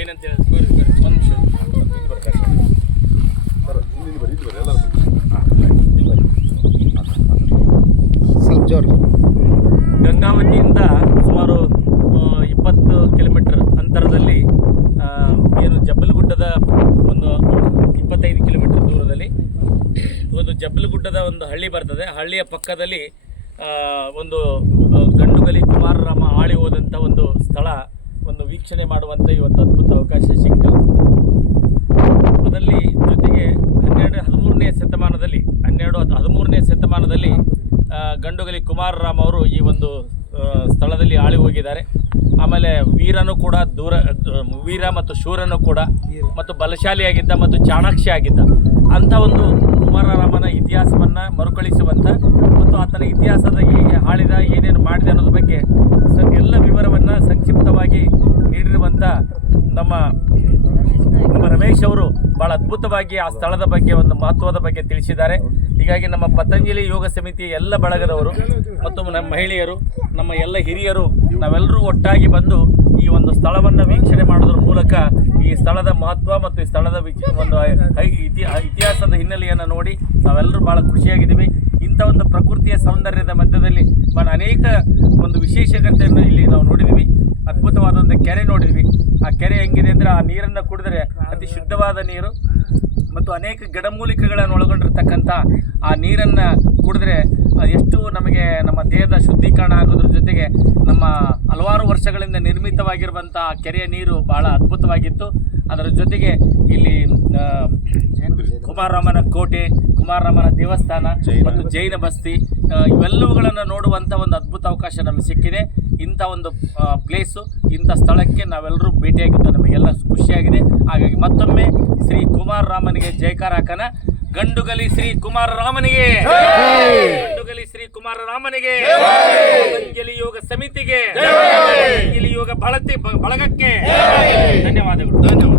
ಏನಂತ ಹೇಳಿ ಒಂದು ನಿಮಿಷ ಸ್ವಲ್ಪ ಜೋರು. ಗಂಗಾವತಿಯಿಂದ ಸುಮಾರು 20 ಕಿಲೋಮೀಟರ್ ಅಂತರದಲ್ಲಿ ಏನು ಜಬ್ಬಲಗುಡ್ಡದ ಒಂದು 25 ಕಿಲೋಮೀಟರ್ ದೂರದಲ್ಲಿ ಒಂದು ಜಬ್ಬಲಗುಡ್ಡದ ಒಂದು ಹಳ್ಳಿ ಬರ್ತದೆ. ಹಳ್ಳಿಯ ಪಕ್ಕದಲ್ಲಿ ಒಂದು ಗಂಡುಗಲಿ ಕುಮಾರರಾಮ ಆಳಿ ಹೋದಂಥ ಒಂದು ಸ್ಥಳ ಒಂದು ವೀಕ್ಷಣೆ ಮಾಡುವಂಥ ಇವತ್ತು ಅದ್ಭುತ ಅವಕಾಶ ಸಿಕ್ತು. ಅದರಲ್ಲಿ ಜೊತೆಗೆ 13ನೇ ಶತಮಾನದಲ್ಲಿ ಗಂಡುಗಲಿ ಕುಮಾರರಾಮ ಅವರು ಈ ಒಂದು ಸ್ಥಳದಲ್ಲಿ ಆಳಿ ಹೋಗಿದ್ದಾರೆ. ಆಮೇಲೆ ವೀರನೂ ಕೂಡ ವೀರ ಮತ್ತು ಶೂರನೂ ಕೂಡ ಮತ್ತು ಬಲಶಾಲಿಯಾಗಿದ್ದ ಮತ್ತು ಚಾಣಾಕ್ಷ ಆಗಿದ್ದ ಅಂಥ ಒಂದು ಕುಮಾರರಾಮನ ಇತಿಹಾಸವನ್ನು ಮರುಕಳಿಸುವಂಥ ಮತ್ತು ಆತನ ಇತಿಹಾಸದ ಹೇಗೆ ಆಳಿದ ಏನೇನು ಮಾಡಿದೆ ಅನ್ನೋದ್ರ ಬಗ್ಗೆ ಎಲ್ಲ ವಿವರವನ್ನು ಸಂಕ್ಷಿಪ್ತವಾಗಿ ನೀಡಿರುವಂಥ ನಮ್ಮ ರಮೇಶ್ ಅವರು ಭಾಳ ಅದ್ಭುತವಾಗಿ ಆ ಸ್ಥಳದ ಬಗ್ಗೆ ಒಂದು ಮಹತ್ವದ ಬಗ್ಗೆ ತಿಳಿಸಿದ್ದಾರೆ. ಹೀಗಾಗಿ ನಮ್ಮ ಪತಂಜಲಿ ಯೋಗ ಸಮಿತಿಯ ಎಲ್ಲ ಬಳಗದವರು ಮತ್ತು ನಮ್ಮ ಮಹಿಳೆಯರು, ನಮ್ಮ ಎಲ್ಲ ಹಿರಿಯರು ನಾವೆಲ್ಲರೂ ಒಟ್ಟಾಗಿ ಬಂದು ಈ ಒಂದು ಸ್ಥಳವನ್ನು ವೀಕ್ಷಣೆ ಮಾಡೋದ್ರ ಮೂಲಕ ಈ ಸ್ಥಳದ ಮಹತ್ವ ಮತ್ತು ಈ ಸ್ಥಳದ ಒಂದು ಇತಿಹಾಸದ ಹಿನ್ನೆಲೆಯನ್ನು ನೋಡಿ ನಾವೆಲ್ಲರೂ ಭಾಳ ಖುಷಿಯಾಗಿದ್ದೀವಿ. ಇಂಥ ಒಂದು ಪ್ರಕೃತಿಯ ಸೌಂದರ್ಯದ ಮಧ್ಯದಲ್ಲಿ ಅನೇಕ ಒಂದು ವಿಶೇಷತೆಯನ್ನು ಇಲ್ಲಿ ನಾವು ನೋಡಿದ್ದೀವಿ. ಅದ್ಭುತವಾದ ಒಂದು ಕೆರೆ ನೋಡಿದ್ವಿ. ಆ ಕೆರೆ ಹೆಂಗಿದೆ ಅಂದರೆ ಆ ನೀರನ್ನು ಕುಡಿದ್ರೆ ಅತಿ ಶುದ್ಧವಾದ ನೀರು ಮತ್ತು ಅನೇಕ ಗಿಡಮೂಲಿಕೆಗಳನ್ನು ಒಳಗೊಂಡಿರ್ತಕ್ಕಂಥ ಆ ನೀರನ್ನು ಕುಡಿದ್ರೆ ಎಷ್ಟು ನಮಗೆ ನಮ್ಮ ದೇಹದ ಶುದ್ಧೀಕರಣ ಆಗೋದ್ರ ಜೊತೆಗೆ ನಮ್ಮ ಹಲವಾರು ವರ್ಷಗಳಿಂದ ನಿರ್ಮಿತವಾಗಿರುವಂಥ ಆ ಕೆರೆಯ ನೀರು ಭಾಳ ಅದ್ಭುತವಾಗಿತ್ತು. ಅದರ ಜೊತೆಗೆ ಇಲ್ಲಿ ಕುಮಾರರಾಮನ ಕೋಟೆ, ಕುಮಾರರಾಮನ ದೇವಸ್ಥಾನ ಮತ್ತು ಜೈನ ಬಸ್ತಿ ಇವೆಲ್ಲವುಗಳನ್ನು ನೋಡುವಂಥ ಒಂದು ಅದ್ಭುತ ಅವಕಾಶ ನಮಗೆ ಸಿಕ್ಕಿದೆ. ಇಂಥ ಒಂದು ಪ್ಲೇಸು, ಇಂಥ ಸ್ಥಳಕ್ಕೆ ನಾವೆಲ್ಲರೂ ಭೇಟಿಯಾಗಿದ್ದು ನಮಗೆಲ್ಲ ಖುಷಿಯಾಗಿದೆ. ಹಾಗಾಗಿ ಮತ್ತೊಮ್ಮೆ ಶ್ರೀ ಕುಮಾರರಾಮನಿಗೆ ಜಯಕಾರ ಹಾಕೋಣ. ಗಂಡುಗಲಿ ಶ್ರೀ ಕುಮಾರರಾಮನಿಗೆ, ಗಂಡುಗಲಿ ಶ್ರೀ ಕುಮಾರರಾಮನಿಗೆ, ಪತಂಜಲಿ ಯೋಗ ಸಮಿತಿಗೆ, ಪತಂಜಲಿ ಯೋಗ ಬಳಗಕ್ಕೆ ಧನ್ಯವಾದಗಳು.